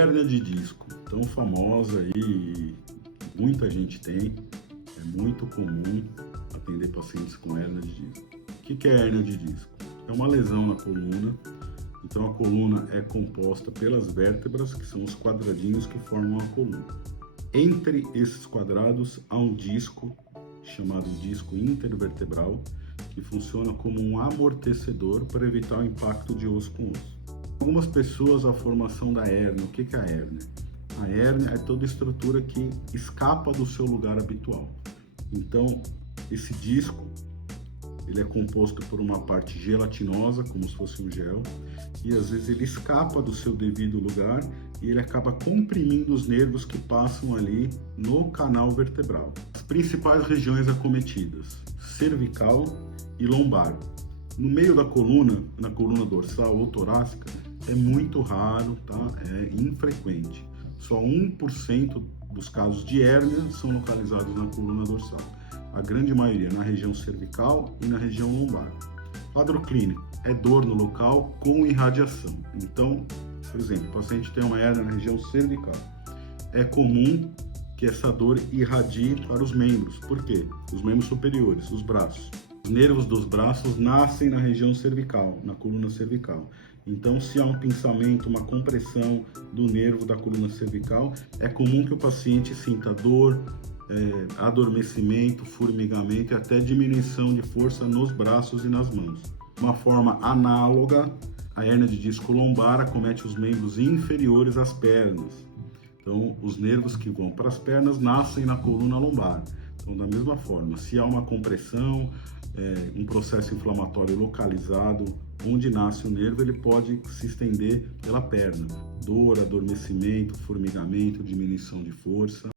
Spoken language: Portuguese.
Hérnia de disco, tão famosa aí, muita gente tem, é muito comum atender pacientes com hérnia de disco. O que é hérnia de disco? É uma lesão na coluna, então a coluna é composta pelas vértebras, que são os quadradinhos que formam a coluna. Entre esses quadrados há um disco, chamado disco intervertebral, que funciona como um amortecedor para evitar o impacto de osso com osso. Algumas pessoas, a formação da hérnia. O que é a hérnia? A hérnia é toda estrutura que escapa do seu lugar habitual. Então, esse disco, ele é composto por uma parte gelatinosa, como se fosse um gel, e às vezes ele escapa do seu devido lugar e ele acaba comprimindo os nervos que passam ali no canal vertebral. As principais regiões acometidas: cervical e lombar. No meio da coluna, na coluna dorsal ou torácica, é muito raro, tá? É infrequente. Só 1% dos casos de hérnia são localizados na coluna dorsal. A grande maioria na região cervical e na região lombar. Quadro clínico é dor no local com irradiação. Então, por exemplo, o paciente tem uma hérnia na região cervical. É comum que essa dor irradie para os membros. Por quê? Os membros superiores, os braços. Os nervos dos braços nascem na região cervical, na coluna cervical. Então, se há um pinçamento, uma compressão do nervo da coluna cervical, é comum que o paciente sinta dor, adormecimento, formigamento e até diminuição de força nos braços e nas mãos. De uma forma análoga, a hérnia de disco lombar acomete os membros inferiores às pernas. Então, os nervos que vão para as pernas nascem na coluna lombar. Então, da mesma forma, se há uma compressão, um processo inflamatório localizado, onde nasce o nervo, ele pode se estender pela perna. Dor, adormecimento, formigamento, diminuição de força.